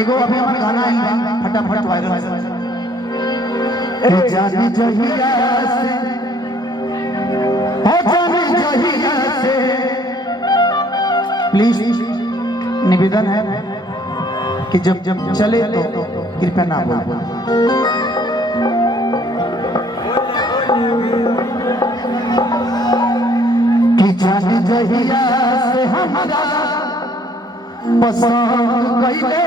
एगो अभी हमारे गाना आई फटाफट वायरल है जानी जहिया से हो जानी जहिया से प्लीज निवेदन है कि जब जब चले तो कृपया ना बोलो कि जानी जहिया से हमारा पसंद कइले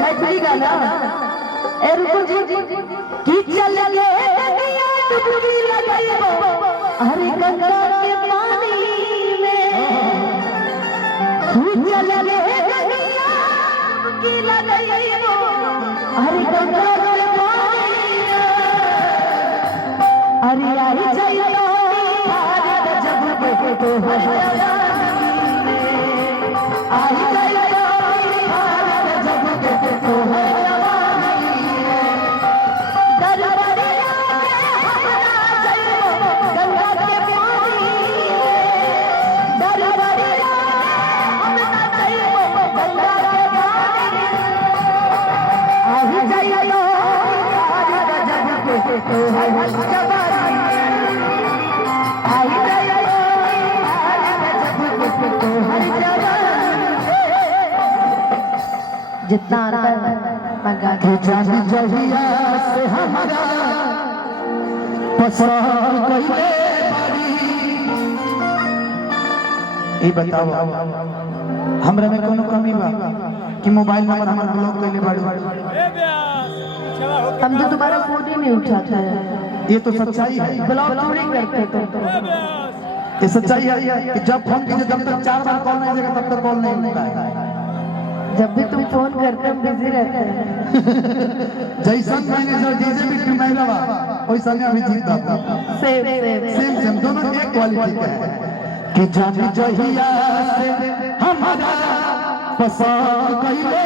मैथिली गाना ए रुको जी की चल गे डुबकी लगाइबो हरी गंगा के पानी में की चल गे डुबकी लगाइबो हरी गंगा के पानी में अरे आई जाइयो हरी गजब के तो है आई जाइयो जितना जानी जहिया से हमारा पसंद कइले ई बताओ हमरा में कोनो कमी बा कि मोबाइल नंबर हमारा ब्लॉक कइले बाड़ू हम तो तुम्हारा फोन ही नहीं उठाता है ये तो सच्चाई है ब्लॉक थोड़ी करते तो ये सच्चाई है कि जब फोन कीजिए जब तक 4 बार कॉल नहीं देगा तब तक कॉल नहीं होता है जब भी तुम फोन करते हम बिजी रहते हैं जैसा मैनेजर जैसे भी कैमरा वैसा मैं अभी जीत रहा सेम दोनों एक क्वालिटी का है कि जानी जहिया से हमारा पसंद कइले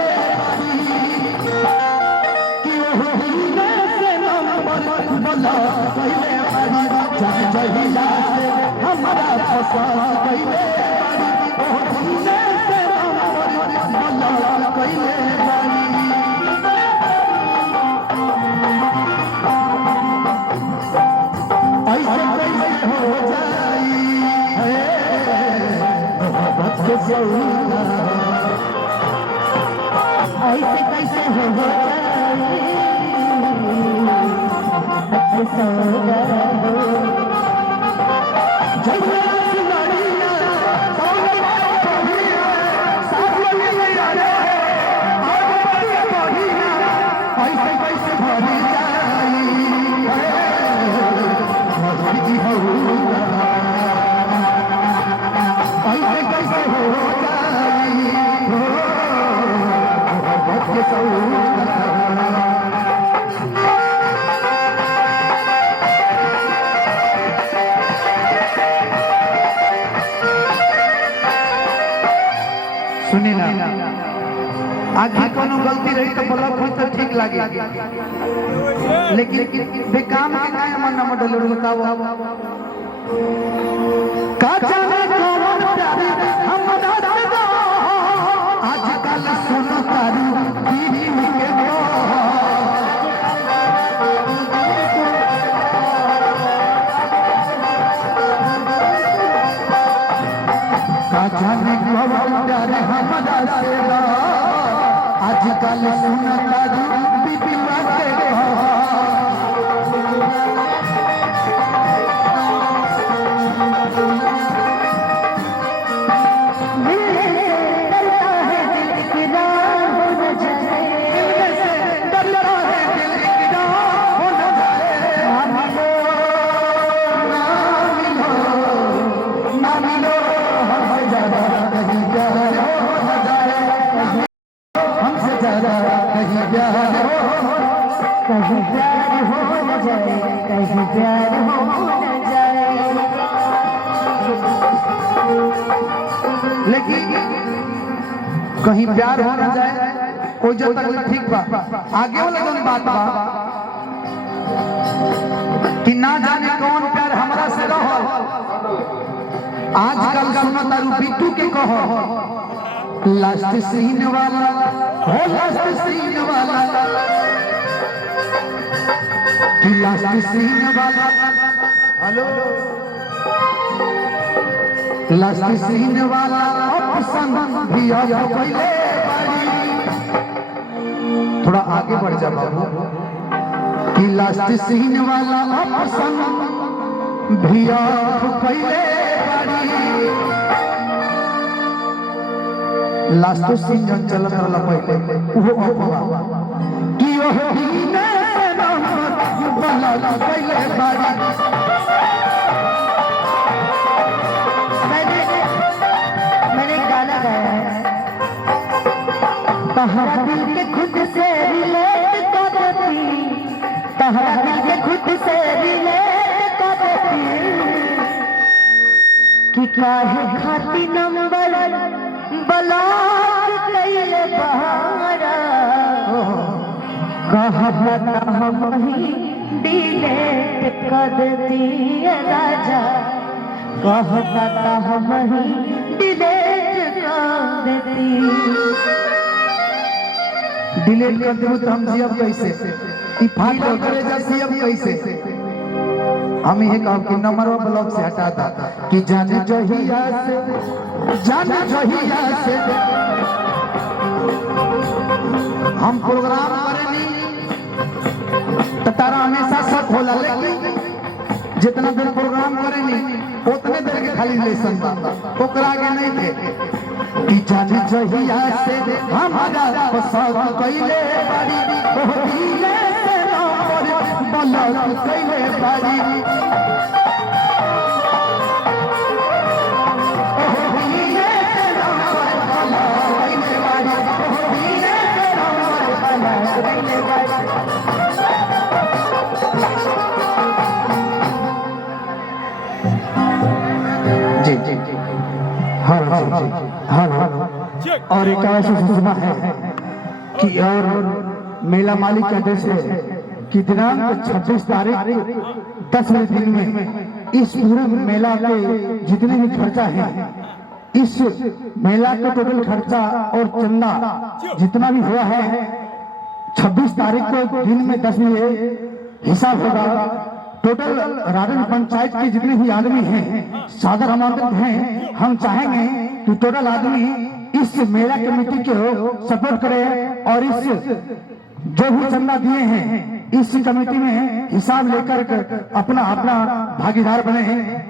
कि वो हीने से नंबर बोला कइले जानी जहिया से हमारा पसंद कइले वो हीने से नंबर बोला कइले ऐसे कैसे हो सुनी ना आगे कोनो गलती रही तो ब्लॉक हुई तो ठीक लगे लेकिन बेकाम के काहे मन न मडल बताओ का जाने कौन प्यारी हमरा से दो आजकल सुनो तारू दीदी के दो का जाने कौन प्यारी हमरा से दो आजकल सुनो तारू दीदी के दो कहीं प्यार हो न जाए कहीं प्यार हो न जाए लेकिन कहीं प्यार हो न जाए कोई जब तक ठीक बा आगे वाला जन बात बा कि ना जाने कौन प्यार हमरा से रहो आजकल सुनो तारू बिट्टू के कहो लास्ट सीन वाला हो लास्ट सीन वाला कि लास्ट सीन वाला हेलो लास्ट सीन वाला ऑप्शन भी अब पहले थोड़ा आगे बढ़ जा बाबू कि लास्ट सीन वाला ऑप्शन भी अब पहले लास्ट सीन जन चलत रहला पहले वो अफवा कि ओ दीने बला पहले बाड़ी मैंने गाना गाया है तहरा दिल के खुद से रिलेट करती तहरा दिल के खुद से रिलेट करती कि काहे खाती नंबर बलाक कैले बहारा कहता हम ही डिलेट कर देती राजा कहता हम ही डिलेट कर देती डिलीट कर देबो तो हम जियब कैसे ई फाटल करे जा जियब कैसे हम ये कहब कि नंबरवा ब्लॉक से हटा दा कि जाने जहिया से हम प्रोग्राम करेनी तो तारा हमेशा शक होला लेकिन जितना देर प्रोग्राम करेनी उतने देर के खाली लेसन बा ओकरा आगे नहीं थे कि जाने जहिया से हमारा पसंद कैले बाड़ी ओ दिले से नंबर ब्लॉक कैले बाड़ी जी जी जी हाँ और एक ऐसा सूचना है कि और मेला मालिक का आदेश है कि दिनांक 26 तारीख 10 दिन में इस पूरे मेला के जितने भी खर्चा है इस मेला का टोटल खर्चा और चंदा जितना भी हुआ है 26 तारीख को दिन में 10 बजे हिसाब होगा। टोटल राजन पंचायत के जितने भी आदमी हैं सादर आमंत्रित हैं। हम चाहेंगे कि टोटल आदमी इस मेला कमेटी को सपोर्ट करें और इस जो भी चंदा दिए हैं इस कमेटी में हिसाब लेकर अपना अपना भागीदार बने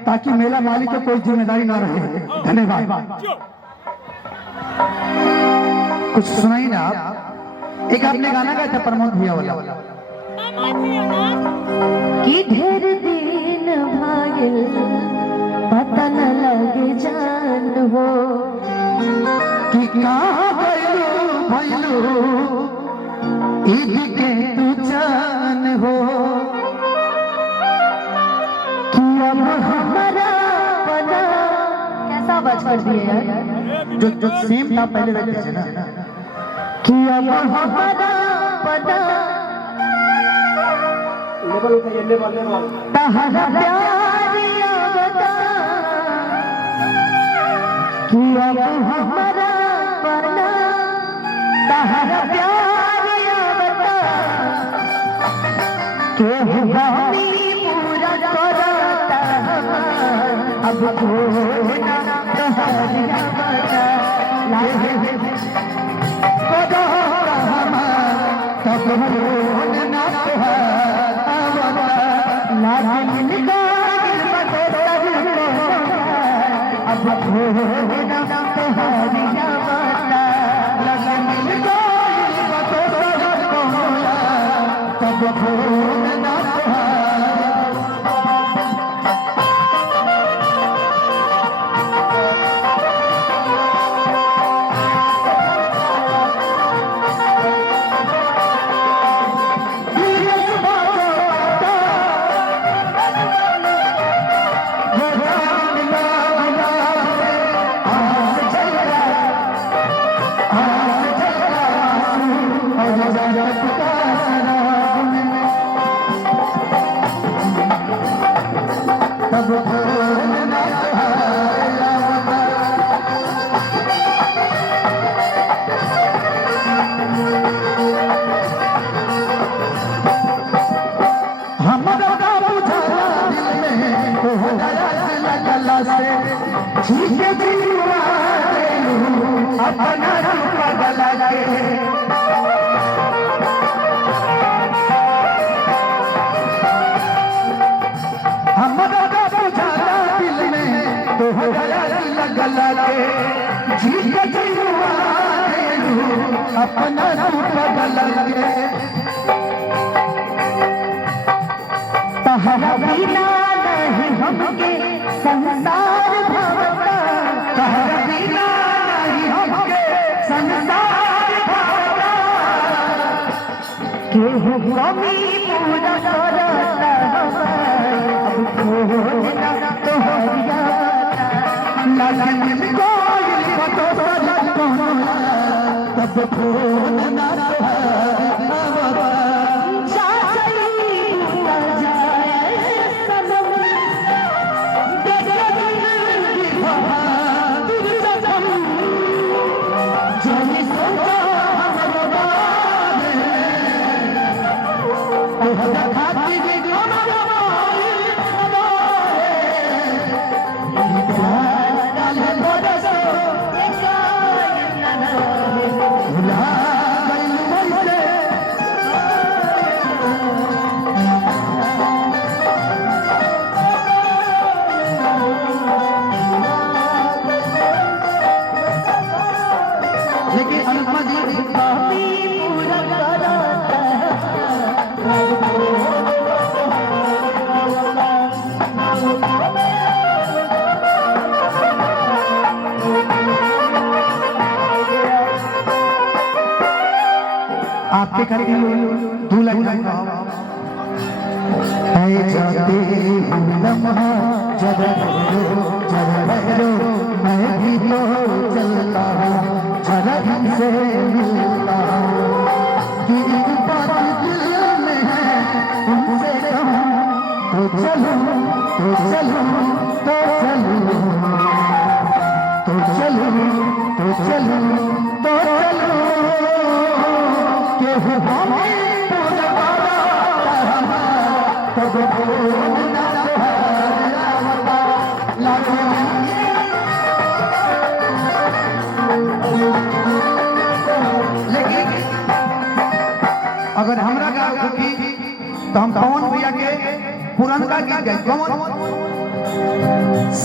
ताकि मेला मालिक को कोई जिम्मेदारी ना रहे। धन्यवाद। कुछ सुनाई ना आप एक आपने गाना गाया था प्रमोद भैया वाला कि ढेर दिन भागिल पता न लगे जान हो कि कहाँ भैलू ईद के तू जान हो कि अब हमारा बना कैसा बच कर दिए यार जो सेम था पहले रहते थे ना कि अब हमारा बना लेवल उठाइए लेवल तहरा प्यार बता कि अब हमारा बना तहरा प्यार बता के हमारी पूरा करता अब खोना तहरा बता लागे तब ना अब खोना तोहरिया बता तब खोना झूठे दिलवा अपना पगला के हमारा बुझाता दिल में तो गला के झूठे दिलवा अपना पगला के तहरा बिना नहीं हमके संसार भवता तहरा बिना नहीं हमके संसार भवता केहू कमी पूरा करता अब खोजना तोहरिया लगन कोई पतो सजन कोना तब खोजना लेकिन अनुपमा जी पूरा करता आपके करके 2 लाइन जाते लम्हा जरा मैं भी तो चलता हूँ जरा से मिलता हूँ कि एक बात दिल में है उनसे कहूँ तो चलूँ तो चलूँ तो चलूँ तो चलूँ तो चलूँ तो चलूँ के हमें लेकिन अगर हमरा गाँव होगी तो हम पवन भैया के पुरनका गीत गाई कौन